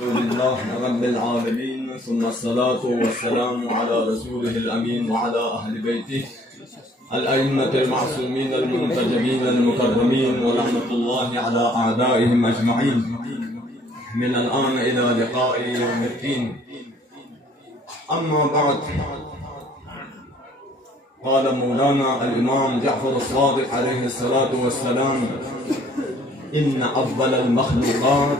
لله رب العالمين ثم الصلاة والسلام على رسوله الأمين وعلى أهل بيته الأئمة المعصومين المنتجبين المكرمين ورحمة الله على أعدائهم أجمعين من الآن إلى لقاء يوم الدين. أما بعد، قال مولانا الإمام جعفر الصادق عليه الصلاة والسلام: إن أفضل المخلوقات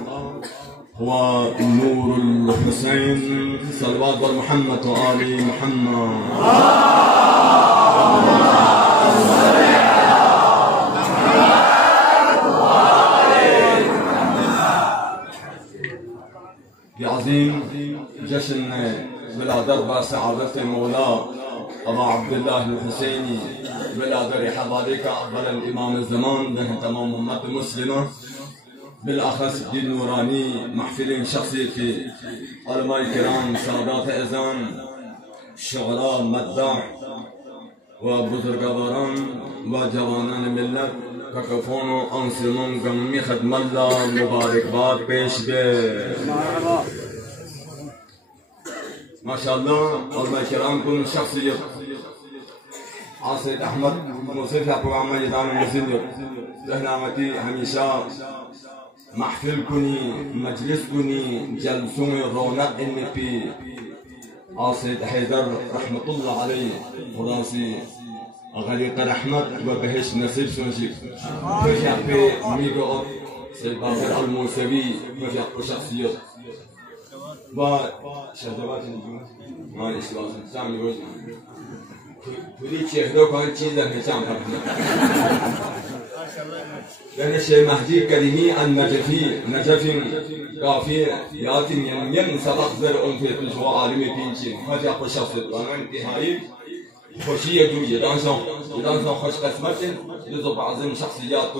هو نور الحسين. صلوات محمد وآل محمد. بعظيم جشن بلا درب سعادة مولاه أبا عبد الله الحسيني بلا در حضارك أفضل الإمام الزمان به تمام أمة مسلمة، بالأخص دين نوراني محفل شخصي في علماء كرام سادات اذان شعراء مداح وبزرگواران وجوانان ملت ککفون و انسلمان گمی خدم الله مبارکباد پیش به ماشاءالله. علماء كرام كن شخصية عاصد أحمد موسيقى برنامج دان المسلم ذهنامتي هميشا محفل كني مجلس كني جلسون رونق إني في عاصد حيدر رحمة الله عليه فراسي غريق رحمت وبهش نصيب سنشيك فشاق في ميقو سيد باقر الموسوي فشاق شخصية وشهدوات الجمهور ما الإسلام سامي وجه تريد شهدو كان چیز نشان کرد. يعني شيء مهدي كلمي النجفي نجف كافي ياتي ين سبق زر في تجوا عالم بينشين هذا قشاف وانا انتهائي خوشية جوية دانسون خوش قسمت لذو بعضهم شخصيات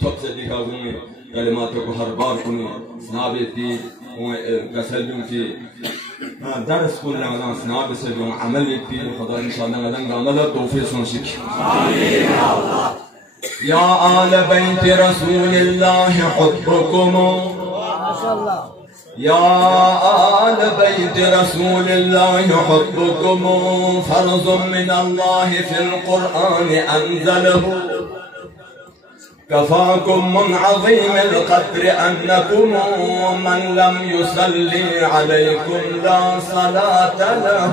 تبصر ديكاغون كلماتك هربار كوني سنابي في وكسلم في درس كل رمضان سناب سلم عمل في خدا إن شاء الله غدن عمل توفيق سنشك. آمين يا الله. يا آل بيت رسول الله حبكم ما شاء الله. يا آل بيت رسول الله حبكم فرض من الله في القرآن أنزله كفاكم من عظيم القدر أنكم من لم يصلي عليكم لا صلاة له.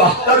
72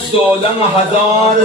16,000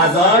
1000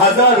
1000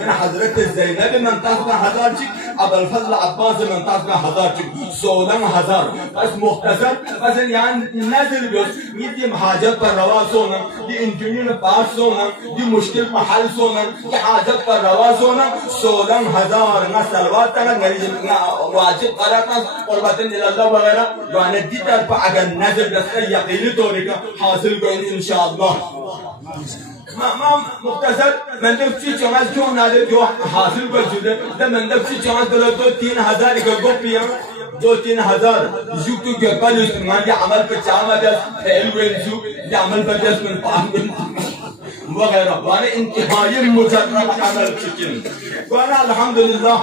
من حضرت زینب منطقه کا 1000 چیک ابوالفضل عباس منطقه کا 1000 چیک 16000 بس مختصر مثلا یعنی نزل بیاد یه حاجت پر روا سونن یه انجینیر باز سونن یه مشکل پر حل سونن یه حاجت پر روا سونن 16000 نه صلوات نه نه واجب قرات قربت الله وغیرہ یعنی دی طرف اگر نزل دست یقینی طور پر حاصل کنید ان شاء الله ما مختصر من ده چی چماز کیوں نادر جو حاصل کر چکے ده من ده چی چماز بلا تو 3000 کا گو پیا 2-3000 جو تو کے پالیس مان دی عمل پر چاما ده فعل جو دی عمل پر جس من پاک وغیرہ وانا انتہائی مجرد عمل چکن وانا الحمدللہ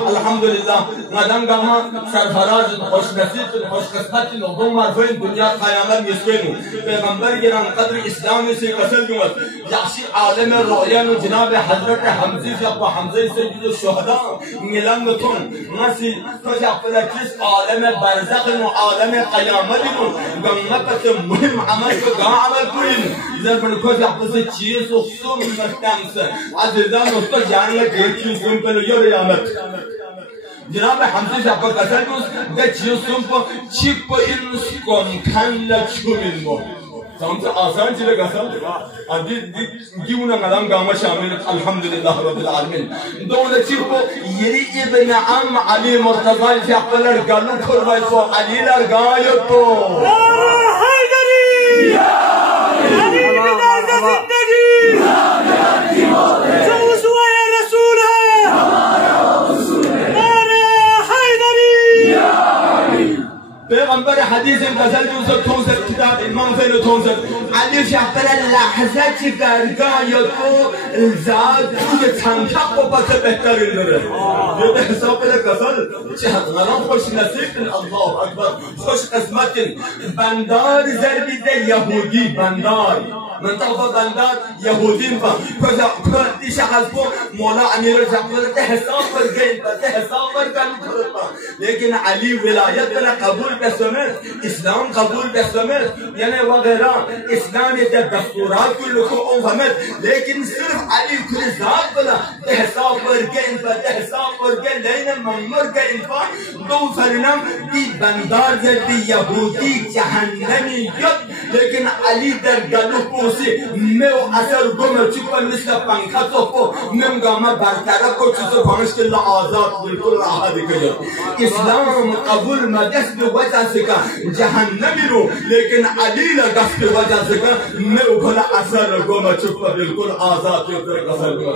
مدام گاما سرفراز خوش نصیب خوش قسمت نظام مرفوع دنیا قیامت یسکنو پیغمبر گران قدر اسلامی سے قسل جمعت یعشی عالم رؤیان جناب حضرت حمزی فیقب حمزی سید الشہداء نیلنگتون نسی کچھ اپنا کس عالم برزق و عالم قیامت گمت مهم عمل کو گاہ عمل کوئن ذر پر کچھ اپنا چیز و سم مستمس عزیزان استا جانیہ دیکھی سم پر یو ریامت جناب حمزی سے اپنا قسل جمعت ده چیز سم پر چیپ انس کن کن لچومن مو سامتے آسان چیلے قسم دیونا مدام گاما شامل الحمدللہ رب العالمین دولة چیپو یری ابن عم علی مرتضی فی اقبل ارگالو کروائی فو علی لرگایتو حیدری علی بلاد زندگی جو سوائے رسول ہے ہمارا رسول ہے حیدری پیغمبر حدیث غزل جو سب تونسد کتاب امام فیلو تونسد علی شاقل لحظه چی درگاه تو الزاد توی تنکق و پس بهترین داره یه به حساب بله غزل چه غلام خوش نصیب الله اکبر خوش قسمت بندار زربیده یهودی بندار منطقه بندار یهودین با کردی شخص با مولا امیر جعفر ده حساب پر گئی ده حساب پر گئی لیکن علی ولایت بلا قبول بسمت اسلام قبول بسمت یعنی وغیرہ اسلام یہ دستورات کو لکھو اوہمت لیکن صرف علی کل ذات بلا ده حساب پر گئی ده حساب پر گئی لین ممر گئی دو فرنم دی بندار زدی یهودی جهنمی ید لیکن علی در گلو پوسی میو اثر گمه چکا مثل پنکا توپو میم گامه برطرف کو چیزو پانش که آزاد بالکل راحت کجا اسلام قبول مدست به وجه سکا جهنمی رو لیکن علی لگست به وجه سکا میو بلا اثر گمه چکا بالکل آزاد کجا قصر گمه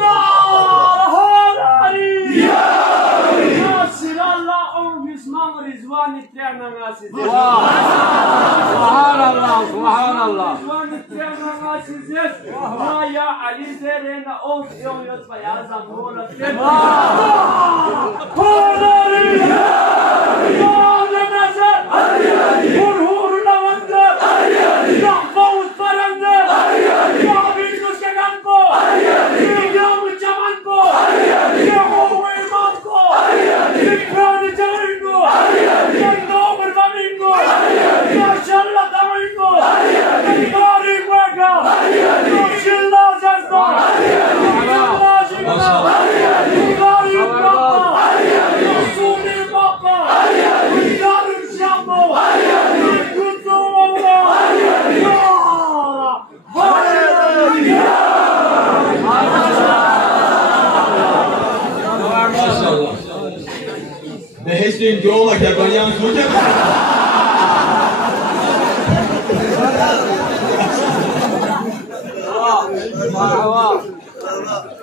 رضوان التعمى ناسيز سبحان الله سبحان الله رضوان التعمى ناسيز ما يا علي زيرنا اوف يوم يطفى يا زمرون التعمى هولاري يا نزل برهور لوندر يحفظ فرندر يا بينو شكانكو يا مجمانكو يا هو إمامكو يكران جمرينكو يا نوبر فامينكو يا شلا دامينكو يا باري وغا يا شلا زنكو يا لازم يا باري وغا يا سوني بابا يا دارم شامو يا كنتو وغا يا بهشتین جوما که بایان سوچه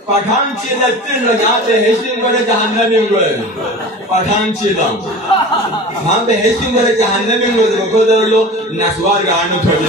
پاکان چیلتی لگا بهشتین بره جهنمی گوه پاکان چیلم هم بهشتین بره جهنمی گوه بکو درلو نسوار گانو تولی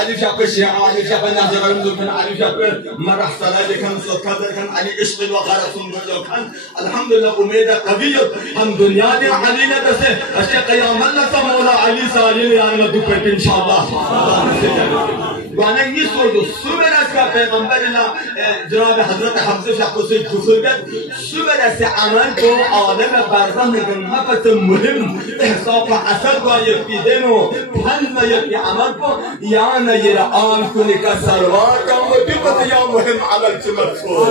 Ali Şapı Şia Ali Şapı Nazırın Zülfün Ali Şapı Marah Salaylıkan Sokkadıkan Ali İşbil ve Karasun Bıryokan Elhamdülillah umide kaviyyat Hem dünyada Ali nedesi Eşke kıyametle Mevla Ali Salih'in yanına dükvet inşallah Bana ne sordu? Sümeresi Peygamber'le Cenab-ı Hazreti Hamza Şahbısı küfürdet Sümeresi amel ko aleme barzahlıkın hafası mühim hesabı asar ko yekbiden o Panna yekbi amel ko yana yere an kunika sarvar Kama dikkat ya mühim amel çımak sor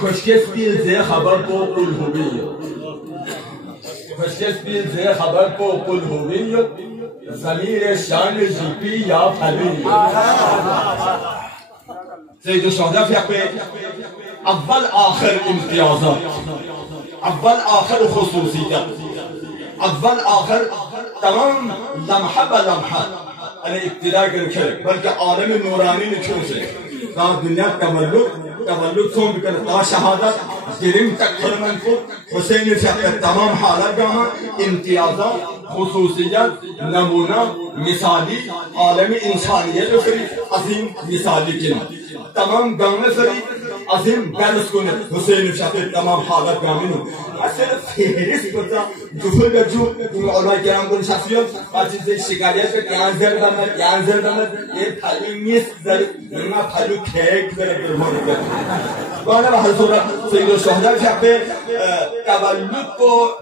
خوشکس بیل زی خبر کو قل هویت خوشکس بیل زی خبر کو قل هویت ضمیر شان جیپی یا فلیت سید الشهدا فیقه اول آخر امتیازات اول آخر خصوصیت اول آخر تمام لمحه به لمحه انا ابتدا کرد بلکه عالم نورانی نچون سے تا دنیا تولد son bir kere daha şehadet dilim takdirmen ko Hüseyin Şah'ın tamam halat gama imtiyazat hususiyet namuna misali alemi insaniyet öfri azim misali kin tamam gama sari azim ders konu Hüseyin Şah'ın tamam halat gaminu aslında fehris kota küfür gaju ulema kiram ko şahsiyet acizde şikayet ve yanzer damet ye talimis zar na talu kek zar durmur Bana bahar surat Seyyid el-Şuhada Şahbe tevellüd ko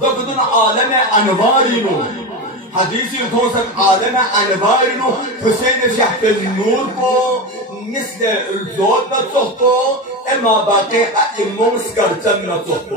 Dokudun aleme anvarinu Hadisi yutosat aleme anvarinu Hüseyin Şahbe nur ko Misle ülzod na sohko Ema baqi imam skarcan na sohko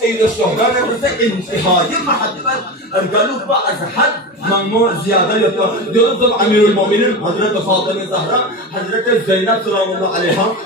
Syed الشهداء نفسه انتهاء محبة القلوب أزحد ممنوع زيادة يطلب أمير المؤمنين حضرة فاطمة الزهراء حضرة زينب سلام الله عليها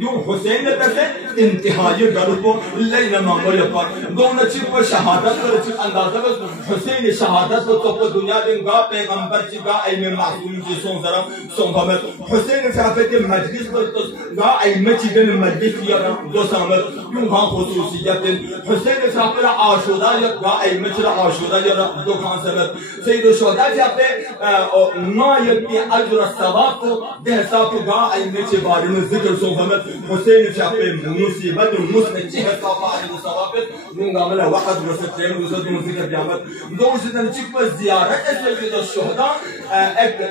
دوم حسين نفسه انتهاء القلوب الليلة ممنوع يطلب دون چیز شهادت و چیز اندازه بس حسین شهادت و تو دنیا دنگا پیغمبر چیگا این معصوم چی سون زرم سون فهمت حسین شافت مجلس بس گا این چیگن مجلس یا دو سامر یون ها خصوصیت حسین شافت عاشورا یا گا این چرا عاشورا یا دو خان سبب سید الشهداء شافت ما یکی اجر الثواب ده حساب گا این چی بارے میں ذکر سون فهمت حسین شافت مصیبت مسلم چی حساب علی ثواب نعمل واحد وستين وزاد من فكرة بيعمل دوش إذا نشوف زيارة سيد الشهداء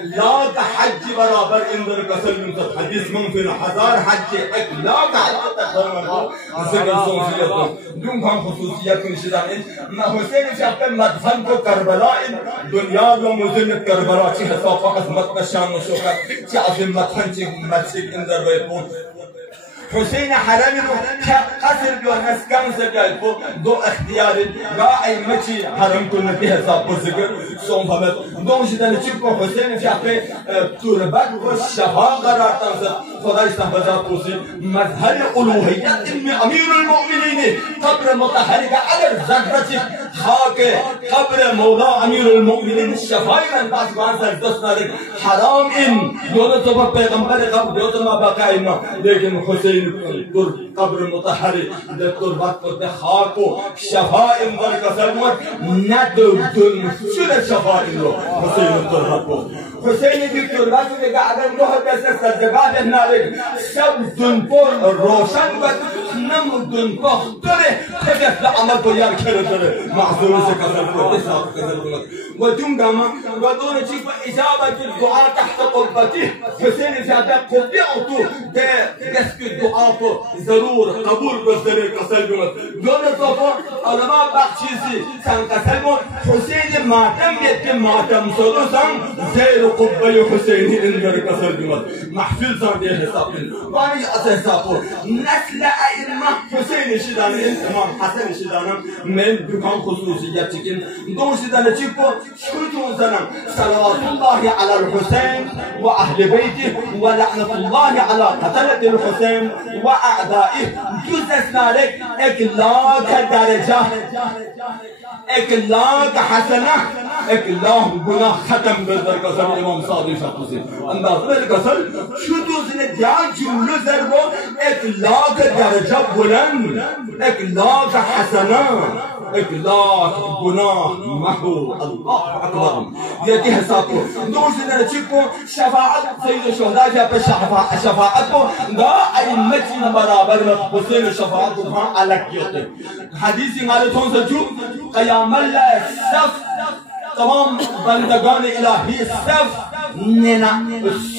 لا حج برابر إنذر كسل من حديث ممكن حزار حج لا حج ذكر صوفيته دون كان خصوصيات من شدائد ما حسين شافه مدفن کو کربلا دنيا ومزن كربلاء شيء حساب فقط متشان وشوكة شيء عظيم مدفن شيء مسجد إنذر بيتون حسين حرامي قصر جو نسكان سجل بو دو اختيار راعي مچي حرم كنا فيها حساب ذكر سوم فهمت دون شدة نشوف حسين شافه تربت والشفاء قرار تنزل خدا استحفظات توصي مظهر الألوهية أمير المؤمنين قبر متحرك على ذرة خاك قبر مولا أمير المؤمنين الشفاء من بعد ما سردسنا لك حرام إن يوم تبقى پیغمبر قبر يوم ما بقى لكن حسين قبر متحرك للتربات قد خاكو شفاء ورقصر ندودن شو الشفاء له حسين التربات حسين التربات اللي قاعد نروح بس الزجاج هنالك سب دنبور روشن نم دنبور ترى كيف عمل طيار كذا معذور سكسر حساب كذا ودون جامع ودون شيء إجابة الدعاء تحت قبته حسين زاد قبته ده يسكت الدعاء ضرور قبول بسر كسلمه دون صفا علماء بخشيسي سان كسلمه حسين ماتم يتم ماتم سلوسان زير قبة حسين إنجر كسلمه محفل صار حساب واني أساسه نسل أئمة حسين شدان إمام حسن شدان من دكان خصوصيات كن دون شدان تشيكو شكرتون سلام صلوات الله على الحسين وأهل بيته ولعنة الله على قتلة الحسين وأعدائه جزء لك إكلاك درجة إكلاك حسنة إكلاك بنا ختم بالدرجة سر إمام صادق شخصي أما بالكسر شو توزن جان جملة زربو إكلاك درجة بلند إكلاك حسنة إكلاك بناه محو الله أكبر يدي حسابه دوش إذا تشوفوا شفاعة سيد الشهداء جاب شفاعته دا أي متن برابر حسين شفاعته على كيوته حديث قال تونسجو قيام الله الصف تمام بندگان إلهي الصف ننا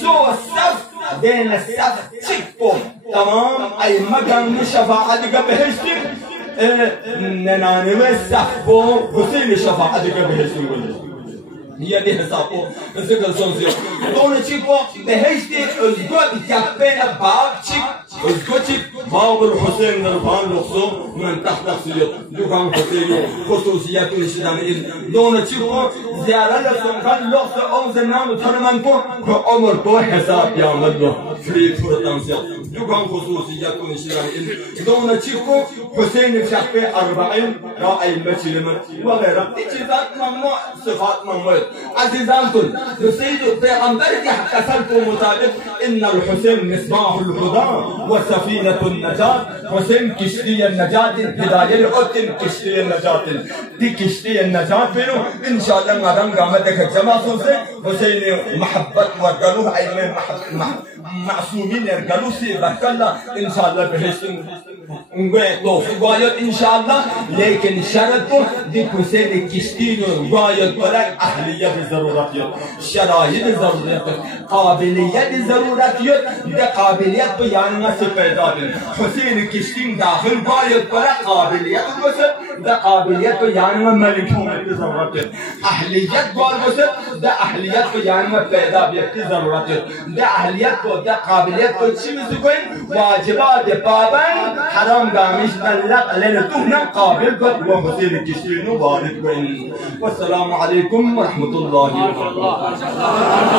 سو الصف بين الصف تشيكو تمام أي مكان شفاعة بهشتم ننانوي الصفو حسين شفاعة بهشتم هي دي حسابه ذكر سونسيو دون تشيكو بهشتي özgür yapena babçık özgürçik باب الحسين نرفان لخصو من تحت تفسير دكان حسيني خصوصيات الشدان دون تشيكو زيارة لسنكان لخصو أوزنان ترمانكو كعمر تو حساب يعمل له في فرطانسيا دكان خصوصيات الشدان دون تشيكو حسين شخبه 40 رأي المشلمة وغيرها إجازات ممنوع صفات ممنوع عزيزانتون سيد البيغمبر كسلت مطابق إن الحسين مصباح الهدى وسفينة النجاة حسين كشتي النجاة هداية أوتن كشتي النجاة دي كشتي النجاة بينو إن شاء الله مادام قامتك الجماعة سوسة حسين محبة وقالوه أيمن معصومين قالوا سي بكلا إن شاء الله بهشتن إن شاء الله لكن شرطه دي حسين كشتي غاية ولا أهلية بضرورات شرائط ضرورات قابلية ضرورات ده قابلية يعني ما سبيدات حسين كشتين داخل غاية ولا قابلية بس ده قابلیت کو یعنی میں ملکوں میں کی ضرورت ہے اہلیت بار بسر ده اہلیت کو یعنی میں پیدا بیت کی ضرورت ہے ده اہلیت کو ده قابلیت کو چی مسکوین واجبات پابند حرام دامیش دلق لنتونا قابل کو وحسین کشتین و بارد کوین والسلام علیکم ورحمت اللہ وبرکاتہ